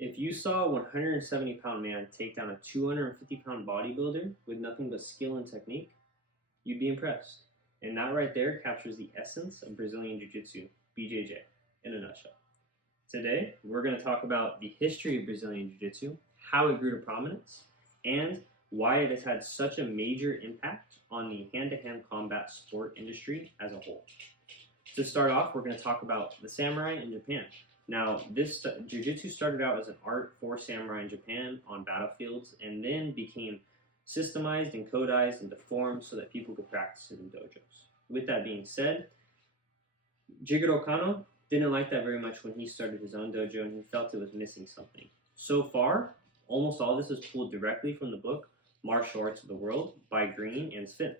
If you saw a 170-pound man take down a 250-pound bodybuilder with nothing but skill and technique, you'd be impressed. And that right there captures the essence of Brazilian Jiu-Jitsu, BJJ, in a nutshell. Today, we're going to talk about the history of Brazilian Jiu-Jitsu, how it grew to prominence, and why it has had such a major impact on the hand-to-hand combat sport industry as a whole. To start off, we're going to talk about the samurai in Japan. Now, this Jiu-Jitsu started out as an art for samurai in Japan on battlefields and then became systemized and codized into forms so that people could practice it in dojos. With that being said, Jigoro Kano didn't like that very much when he started his own dojo, and he felt it was missing something. So far, almost all this is pulled directly from the book Martial Arts of the World by Green and Smith.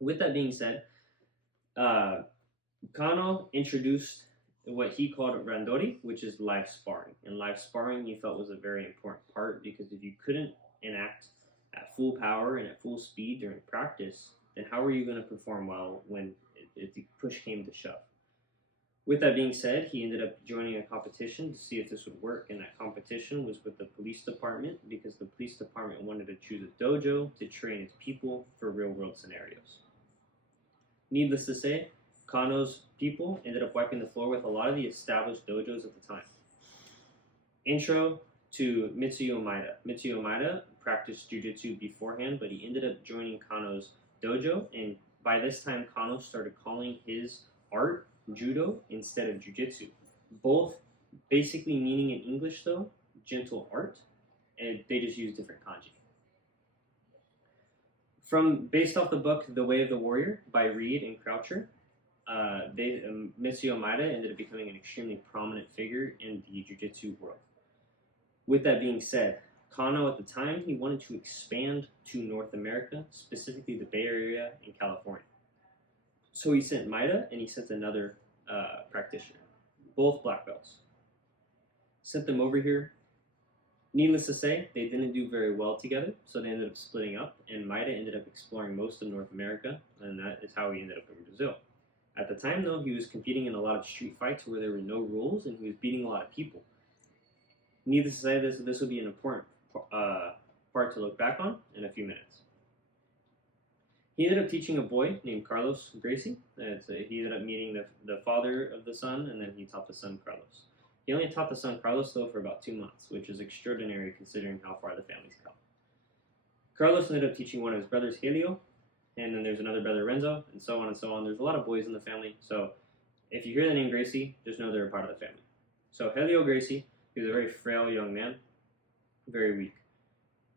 With that being said, Kano introduced what he called randori, which is live sparring. And live sparring he felt was a very important part, because if you couldn't enact at full power and at full speed during practice, then how are you going to perform well when the push came to shove? With that being said, he ended up joining a competition to see if this would work, and that competition was with the police department, because the police department wanted to choose a dojo to train its people for real-world scenarios. Needless to say, Kano's people ended up wiping the floor with a lot of the established dojos at the time. Intro to Mitsuyo Maeda. Mitsuyo Maeda practiced jiu-jitsu beforehand, but he ended up joining Kano's dojo, and by this time Kano started calling his art judo instead of jiu-jitsu. Both basically meaning in English though, gentle art, and they just use different kanji. Based off the book The Way of the Warrior by Reed and Croucher, Mitsuyo Maeda ended up becoming an extremely prominent figure in the jiu-jitsu world. With that being said, Kano at the time, he wanted to expand to North America, specifically the Bay Area in California. So he sent Maeda and he sent another practitioner, both black belts. Sent them over here. Needless to say, they didn't do very well together, so they ended up splitting up, and Maeda ended up exploring most of North America, and that is how he ended up in Brazil. At the time, though, he was competing in a lot of street fights where there were no rules, and he was beating a lot of people. Needless to say, this will be an important part to look back on in a few minutes. He ended up teaching a boy named Carlos Gracie. He ended up meeting the father of the son, and then he taught the son Carlos. He only taught the son Carlos, though, for about 2 months, which is extraordinary considering how far the family's come. Carlos ended up teaching one of his brothers, Helio, and then there's another brother, Renzo, and so on and so on. There's a lot of boys in the family, so if you hear the name Gracie, just know they're a part of the family. So Helio Gracie, he was a very frail young man, very weak.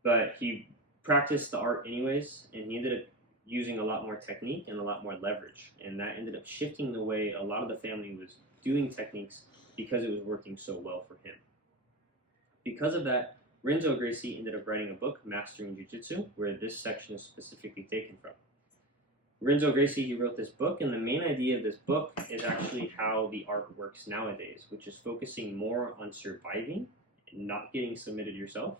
But he practiced the art anyways, and he ended up using a lot more technique and a lot more leverage. And that ended up shifting the way a lot of the family was doing techniques because it was working so well for him. Because of that, Renzo Gracie ended up writing a book, Mastering Jiu-Jitsu, where this section is specifically taken from. Renzo Gracie, he wrote this book, and the main idea of this book is actually how the art works nowadays, which is focusing more on surviving, not getting submitted yourself,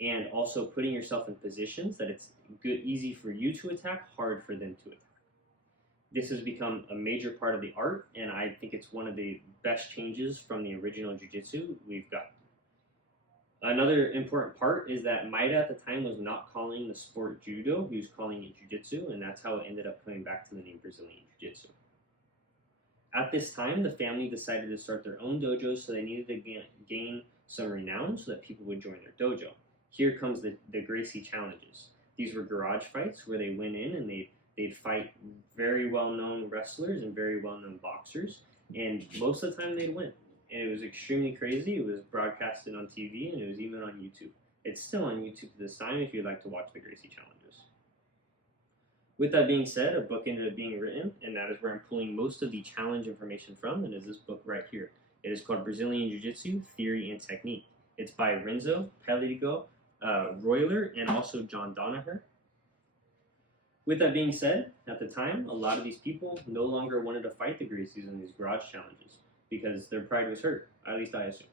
and also putting yourself in positions that it's easy for you to attack, hard for them to attack. This has become a major part of the art, and I think it's one of the best changes from the original jiu-jitsu we've got. Another important part is that Maeda at the time was not calling the sport judo, he was calling it jiu-jitsu, and that's how it ended up coming back to the name Brazilian Jiu-Jitsu. At this time, the family decided to start their own dojos, so they needed to gain some renown so that people would join their dojo. Here comes the Gracie challenges. These were garage fights where they went in and they'd fight very well-known wrestlers and very well-known boxers, and most of the time they'd win. And it was extremely crazy. It was broadcasted on TV, and it was even on YouTube. It's still on YouTube to this time if you'd like to watch the Gracie challenges. With that being said, a book ended up being written, and that is where I'm pulling most of the challenge information from, and is this book right here. It is called Brazilian Jiu-Jitsu, Theory and Technique. It's by Renzo, Peligo, Royler, and also John Donaher. With that being said, at the time, a lot of these people no longer wanted to fight the Gracies in these garage challenges because their pride was hurt, at least I assume.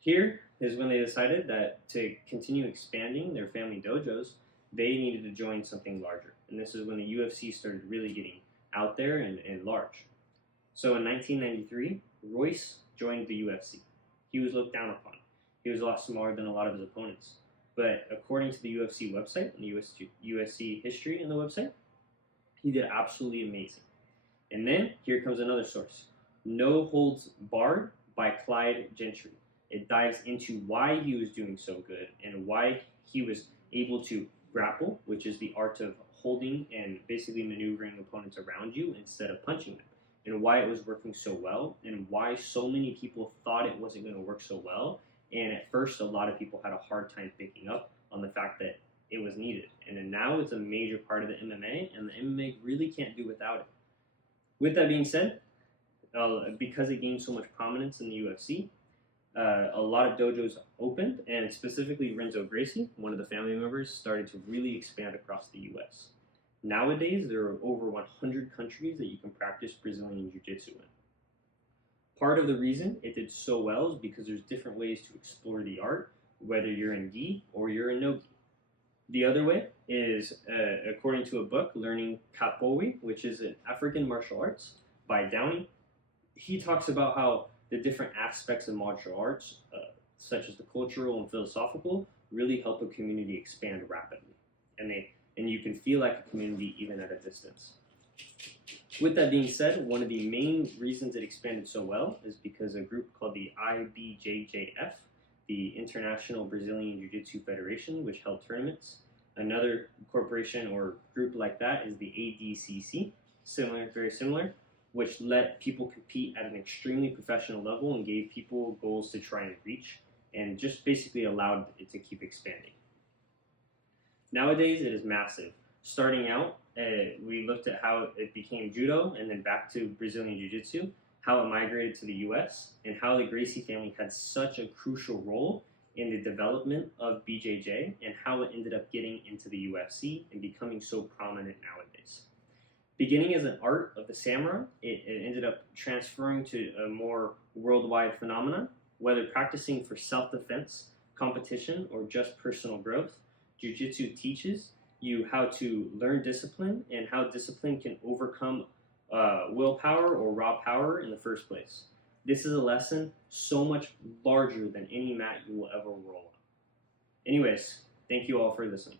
Here is when they decided that to continue expanding their family dojos, they needed to join something larger. And this is when the UFC started really getting out there and large. So in 1993, Royce joined the UFC. He was looked down upon. He was a lot smaller than a lot of his opponents. But according to the UFC website and the UFC history in the website, he did absolutely amazing. And then here comes another source, No Holds Barred by Clyde Gentry. It dives into why he was doing so good and why he was able to grapple, which is the art of holding and basically maneuvering opponents around you instead of punching them, and why it was working so well, and why so many people thought it wasn't going to work so well. And at first, a lot of people had a hard time picking up on the fact that it was needed. And then now it's a major part of the MMA, and the MMA really can't do without it. With that being said, because it gained so much prominence in the UFC, a lot of dojos opened, and specifically Renzo Gracie, one of the family members, started to really expand across the U.S. Nowadays, there are over 100 countries that you can practice Brazilian Jiu-Jitsu in. Part of the reason it did so well is because there's different ways to explore the art, whether you're in gi or you're in no gi. The other way is, according to a book, Learning Capoeira, which is an African martial arts by Downey. He talks about how the different aspects of martial arts, such as the cultural and philosophical, really help a community expand rapidly. And you can feel like a community even at a distance. With that being said, one of the main reasons it expanded so well is because a group called the IBJJF, the International Brazilian Jiu-Jitsu Federation, which held tournaments. Another corporation or group like that is the ADCC, very similar, which let people compete at an extremely professional level and gave people goals to try and reach, and just basically allowed it to keep expanding. Nowadays, it is massive. Starting out, we looked at how it became judo and then back to Brazilian Jiu-Jitsu, how it migrated to the US, and how the Gracie family had such a crucial role in the development of BJJ, and how it ended up getting into the UFC and becoming so prominent nowadays. Beginning as an art of the samurai, it ended up transferring to a more worldwide phenomenon. Whether practicing for self-defense, competition, or just personal growth, Jiu-Jitsu teaches you how to learn discipline and how discipline can overcome willpower or raw power in the first place. This is a lesson so much larger than any mat you will ever roll on. Anyways, thank you all for listening.